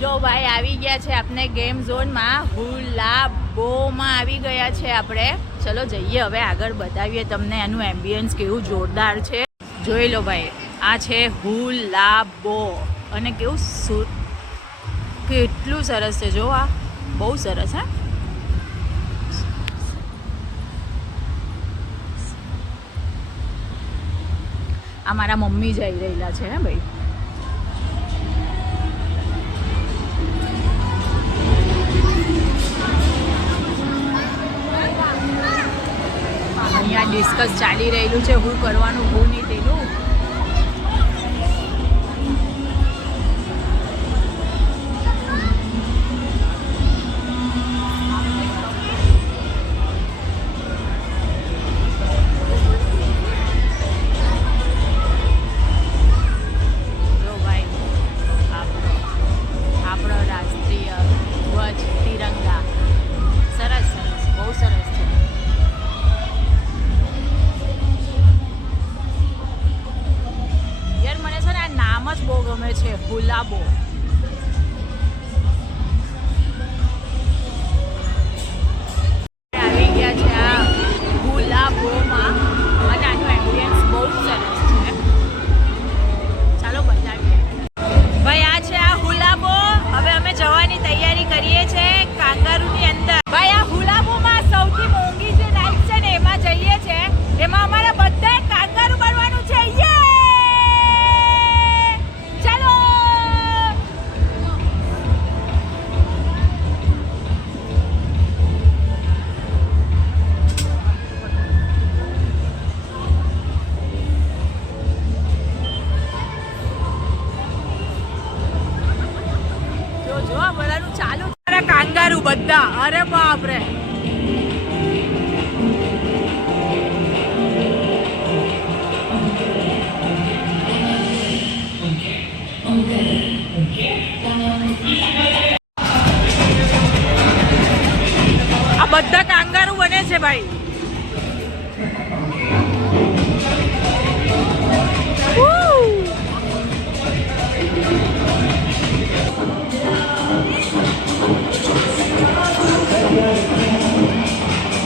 જો ભાઈ આવી ગયા છે આપણે ગેમ ઝોનમાં, હુલા બોમાં આવી ગયા છે આપણે. ચલો જઈએ હવે આગળ, બતાવીએ તમને એનું એમ્બિયન્સ કેવું જોરદાર છે. જોઈ લો ભાઈ, આ છે હુલા બો અને કેવું કેટલું સરસ છે. જો આ બહુ સરસ. હા, આ મારા મમ્મી જઈ રહેલા છે. હે ભાઈ, અહીંયા ડિસ્કસ ચાલી રહેલું છે, હું કરવાનું હું નહીં તેનું. જો ભાઈ, આપણો રાષ્ટ્રીય ધ્વજ તિરંગા સરસ સરસ, બહુ સરસ છે. નામ જ બહુ ગમે છે, હુલાબો. આવી ગયા છે આ હુલાબોમાં અને આનું એમ્બિયન્સ બહુ સરસ છે. ચાલો બતાવીએ. ભાઈ આ છે આ હુલાબો. હવે અમે જવાની તૈયારી કરીએ છીએ કાંગારૂની અંદર. ભાઈ આ હુલાબોમાં સૌથી મોંઘી જે રાઈડ છે ને એમાં જઈએ છે. એમાં અમારા બધા કાંગારૂ બનવાનું છે. ચાલુ કાંગારૂ બધા. અરે બાપ રે, આ બધા કાંગારૂ બને છે ભાઈ.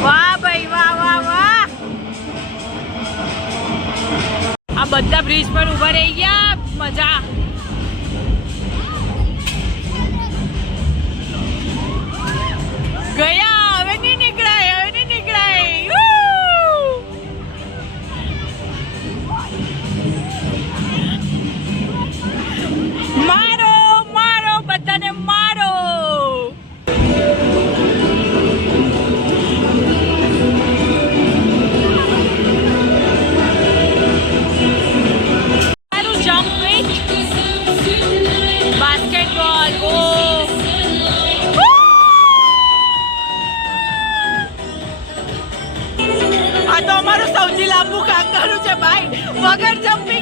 વાહ ભાઈ, વાહ વાહ વાહ. આ બધા બ્રિજ પર ઉભા રહી ગયા. મજા. ગયા, હવે નહીં નીકળાય, હવે નહીં નીકળાય. મારો મારો, બધાને મારો. આ તો અમારું સૌથી લાંબુ કાંગારૂ છે ભાઈ, વગર જમ્પિંગ.